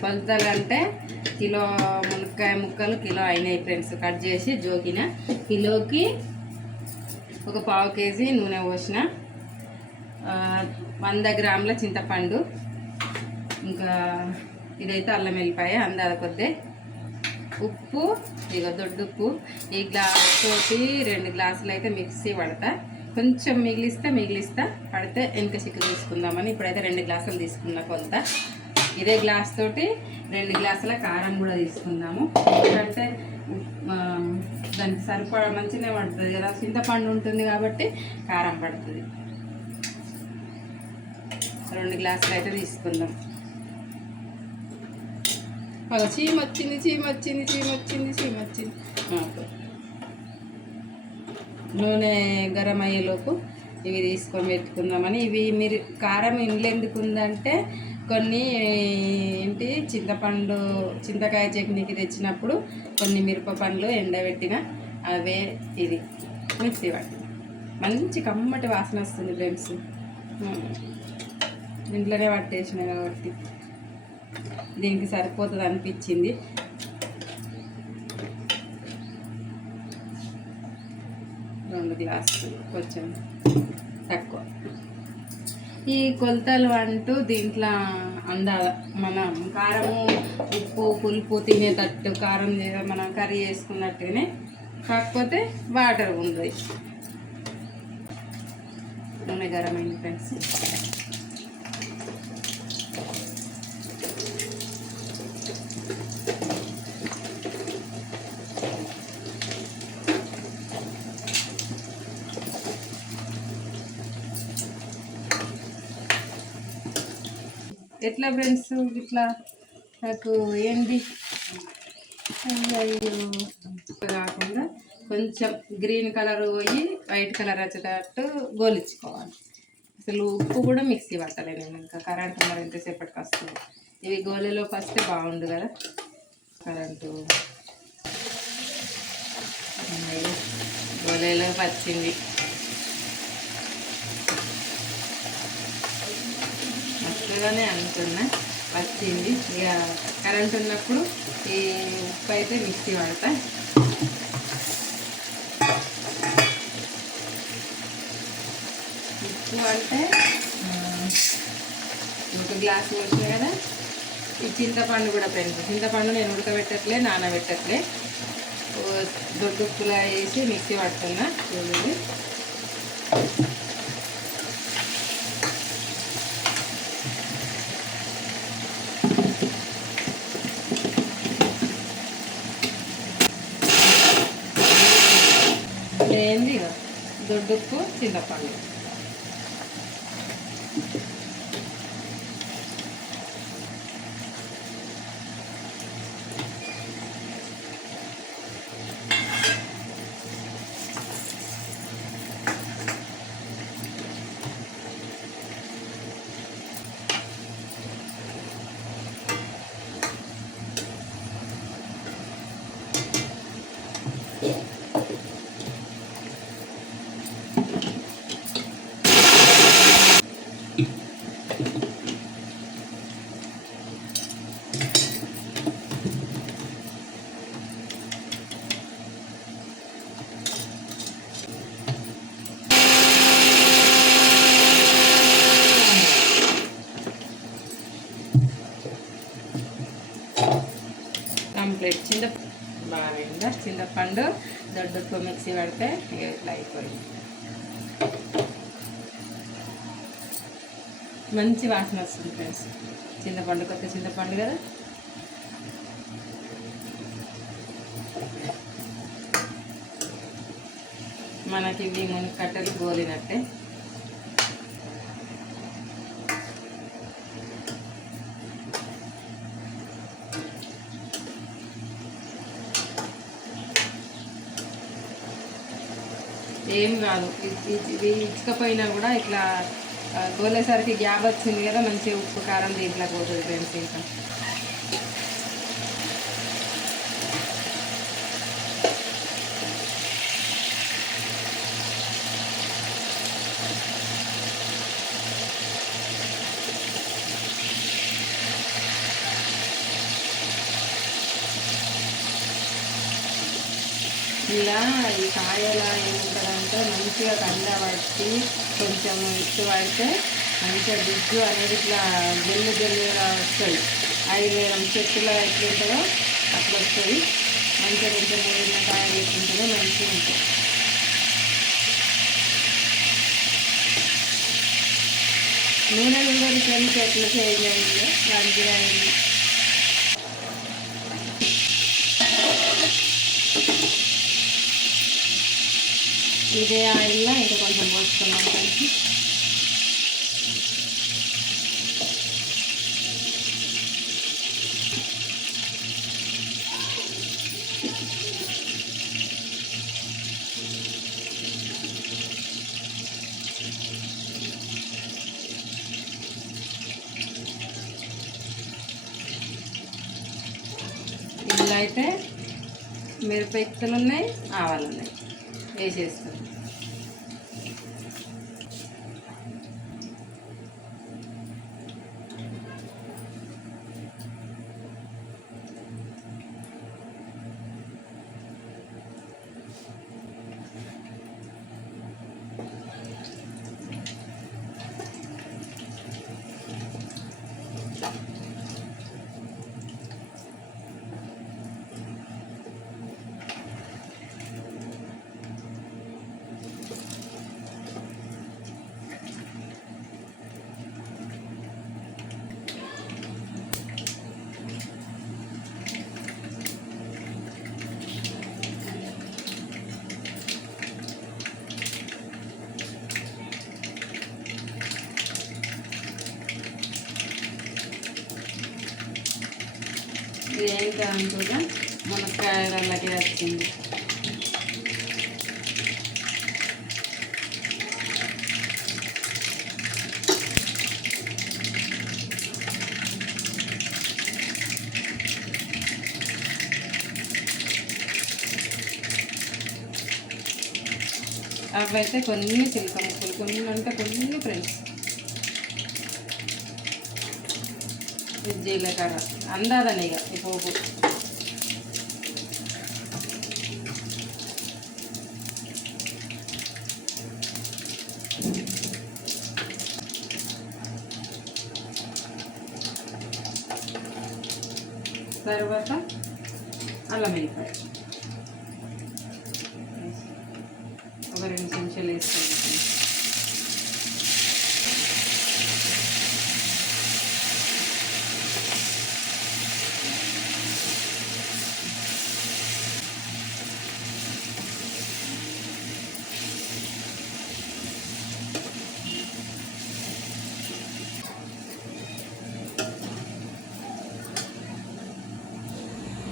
కొలతలు అంటే కిలో మునక్కాయ ముక్కలు కిలో అయినాయి ఫ్రెండ్స్. కట్ చేసి జోకిన కిలోకి ఒక పావు కేజీ నూనె పోసిన, 100 గ్రాముల చింతపండు, ఇంకా ఇదైతే అల్లం వెల్లిపాయ అందాద కొద్ది, ఉప్పు, ఇక దొడ్డుప్పు. ఈ గ్లాస్ తోటి 2 గ్లాసులు అయితే మిక్సీ పడతా, కొంచెం మిగిలిస్తా పడితే వెనక చిక్కు తీసుకుందామని ఇప్పుడైతే 2 గ్లాసులు తీసుకున్నా కొలత. ఇదే గ్లాస్ తోటి 2 గ్లాసుల కారం కూడా తీసుకుందాము, ఎందుకంటే దానికి సరిపడా మంచిగా పడుతుంది కదా, చింతపండు ఉంటుంది కాబట్టి కారం పడుతుంది. 2 గ్లాసులు అయితే తీసుకుందాం. చీమొచ్చింది. నూనె గరం అయ్యేలోపు ఇవి తీసుకొని పెట్టుకుందామని. ఇవి మీరు కారం ఇండ్లు ఎందుకు ఉందంటే కొన్ని చింతకాయ చట్నీకి తెచ్చినప్పుడు కొన్ని మిరప పండ్లు ఎండబెట్టిన అవే ఇది మిక్సీ పట్టిన. మంచి కమ్మటి వాసన వస్తుంది ఫ్రెండ్స్. ఇంట్లోనే పట్టేసిన కాబట్టి దీనికి సరిపోతుంది అనిపించింది. రెండు గ్లాసులు కొంచెం తక్కువ. ఈ కొలతలు అంటూ దీంట్లో మనం కారము ఉప్పు పులుపు తినేటట్టు కారం మనం కర్రీ చేసుకున్నట్టుగానే, కాకపోతే వాటర్ ఉంది. నూనె గరమైంది ఫ్రెండ్స్. ఎట్లా ఫ్రెండ్స్ ఇట్లా నాకు ఏంటి అయ్యో కాకుండా కొంచెం గ్రీన్ కలర్ పోయి వైట్ కలర్ వచ్చేటట్టు గోలించుకోవాలి. అసలు ఉప్పు కూడా మిక్సీ పట్టలేదు నేను, ఇంకా కరెంటు మరి ఎంతసేపటికి వస్తుంది. ఇవి గోళీలోకి వస్తే బాగుండు కదా. కరెంటు గోళీలోకి వచ్చింది. మస్తుగానే అనుకున్నా, వచ్చింది. ఇక కరెంట్ ఉన్నప్పుడు ఈ ఉప్పు అయితే మిక్సీ పడతా. ఉప్పు అంటే 1 గ్లాసు పోసిన కదా. ఈ చింతపండు కూడా ఫ్రెండ్స్, చింతపండు నేను ఉడకబెట్టట్లే, నానబెట్టట్లే, దొడ్డుప్పులా వేసి మిక్సీ పడుతున్నా. చూడండి, ఏంది దొడ్డుప్పు చింతపండు. కంప్లీట్ బాగా చింతపండు దొడ్డుప్పు మిక్సీ పడితే ఇట్లా అయిపోయింది. మంచి వాసన వస్తుంది ఫ్రెండ్స్. చింతపండు కొత్త చింతపండు కదా. మనకి ఇవి మునక్కట్టలు గోలినట్టే. ఏం కాదు, ఇవి ఇచ్చకపోయినా కూడా ఇట్లా గోలేసరికి గ్యాప్ వచ్చింది కదా, మంచి ఉప్పు కారం దీంట్లో పోతుంది ఫ్రెండ్స్. ఇంకా ఇలా ఈ కాయల ఏముంటుందంటే మంచిగా కంద పట్టి కొంచెం ఇటు పడితే మంచిగా గుజ్జు అనేది ఇట్లా జల్లుగా వస్తుంది. ఆయుర్వేదం చెట్టులో ఎట్లుంటుందో అట్లా వస్తుంది. మంచిగా కొంచెం ముదిరిన కాయలు ఎట్లుంటుందో మంచిగా ఉంటుంది. నూనె ఉండదు ఫ్రెండ్స్, ఎట్లా చేంజ్ అయిందో మంచిగా అయింది. ఇదే ఆయిల్లో ఇంకా కొంచెం పోసుకున్నాం కలిసి. ఇందులో అయితే మిరపకాయలు ఉన్నాయి, ఆవాలు ఉన్నాయి, వేసేస్తాం. ఇది ఏంటి అనుకుంటా మునక్కాయలకి వచ్చింది. అవైతే కొన్ని చిలక ముక్కలు, కొన్ని అంటే కొన్ని ఫ్రెండ్స్. జీలకర్ర అందాదని ఇక ఈ పోపు. తర్వాత అల్లం వెల్లిపాయ ఒక 2 చెంచాలు వేసుకోండి.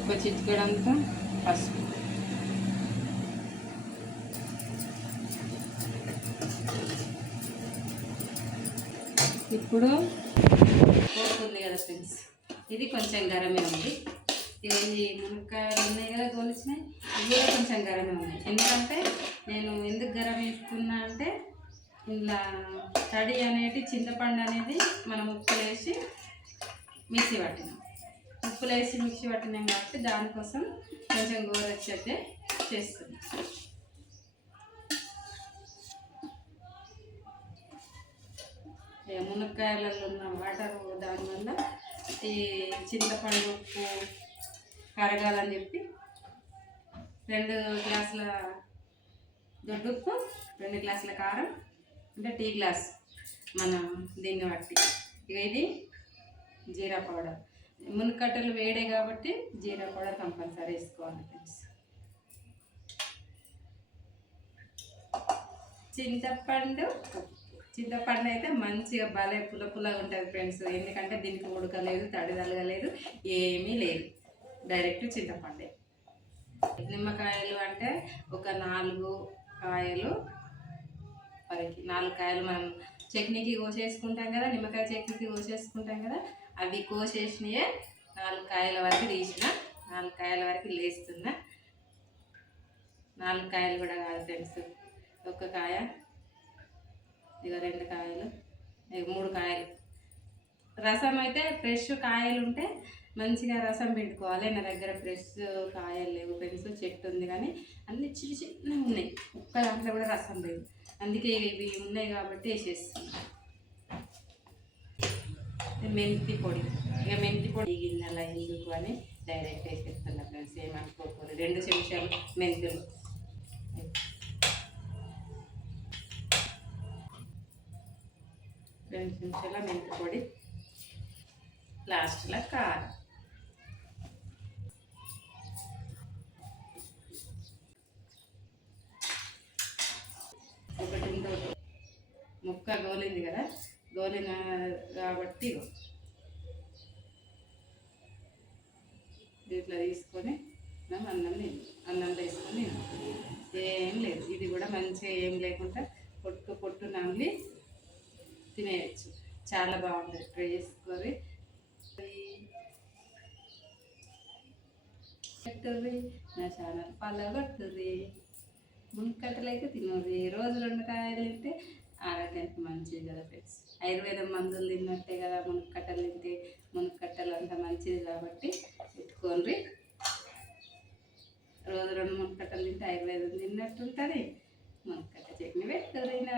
ఒక చిటికెడంతా పసుపు. ఇప్పుడు పోతుంది కదా ఫ్రెండ్స్, ఇది కొంచెం గరమే ఉంది. ఇవి మునక్కాయలు ఉన్నాయి కదా తోలిసినాయి, ఇవి కూడా కొంచెం గరమే ఉన్నాయి. ఎందుకంటే నేను ఎందుకు గరం వేసుకున్నా అంటే ఇలా తడి అనేది చింతపండు అనేది మనం ఉప్పులు వేసి మిక్సీ పట్టినాం. ఉప్పులు వేసి మిక్సీ పట్టినాం కాబట్టి దానికోసం కొంచెం గోరచ్చైతే చేస్తున్నాం. మునక్కాయలలో ఉన్న వాటర్ దానివల్ల ఈ చింతపండు ఉప్పు కరగాలని చెప్పి 2 గ్లాసుల దొడ్డుప్పు, 2 గ్లాసుల కారం, అంటే టీ గ్లాస్ మన దీన్ని బట్టి. ఇక ఇది జీరా పౌడర్. మునక్కట్టలు వేడే కాబట్టి జీరా పౌడర్ కంపల్సరీ వేసుకోవాలి ఫ్రెండ్స్. చింతపండు అయితే మంచిగా భలే పుల్లగా ఉంటుంది ఫ్రెండ్స్. ఎందుకంటే దీనికి ఉడకలేదు, తడి తలగలేదు, ఏమీ లేదు, డైరెక్ట్ చింతపండే. నిమ్మకాయలు అంటే ఒక 4 కాయలు వరకు, 4 కాయలు మనం చట్నీకి కోసేసుకుంటాం కదా, నిమ్మకాయ చట్నీకి కోసేసుకుంటాం కదా, అవి కోసేసినయే 4 కాయల వరకు తీసిన. 4 కాయల వరకు లేస్తున్నా. 4 కాయలు కూడా కాదు ఫ్రెండ్స్, 1 కాయ, ఇక 2 కాయలు, 3 కాయలు. రసం అయితే ఫ్రెష్ కాయలు ఉంటే మంచిగా రసం పిండుకోవాలి. నా దగ్గర ఫ్రెష్ కాయలు లేవు ఫ్రెండ్స్, చెట్టు ఉంది కానీ అన్ని చిన్న చిన్నగా ఉన్నాయి, ఒక్క దాంట్లో కూడా రసం లేదు. అందుకే ఇవి ఉన్నాయి కాబట్టి వేసేస్తున్నాను. మెంతి పొడి, ఇక మెంతి పొడి గిన్నెల ఎందుకు అని డైరెక్ట్ వేసేస్తున్నా ఫ్రెండ్స్, ఏమనుకోకూడదు. 2 చెంచాలు మెంతులు, 2 చెంచాల మెంతి పొడి, లాస్ట్లో కారం. ఒకటి ఇంకోటి ముక్క గోలింది కదా, గోలిన కాబట్టి ఇట్లా తీసుకొని మనం అన్నం వేసుకొని ఏం లేదు. ఇది కూడా మంచిగా ఏం లేకుండా పొట్టు నమిలి తినేయచ్చు, చాలా బాగుంటుంది. ట్రై చేసుకొని నా ఛానల్ ఫాలో కొట్టుర్రి, మునక్కట్టలైతే తినర్రి. రోజు 2 కాయలు తింటే ఆరోగ్యానికి మంచిది కదా ఫ్రెండ్స్. ఆయుర్వేదం మందులు తిన్నట్టే కదా మునక్కట్టలు తింటే, మునక్కట్టలు అంత మంచిది కాబట్టి పెట్టుకోండి. రోజు 2 మునక్కట్టలు తింటే ఆయుర్వేదం తిన్నట్టు ఉంటుంది. మునక్కట్ట చట్నీ పెట్టుకోర్రి. నా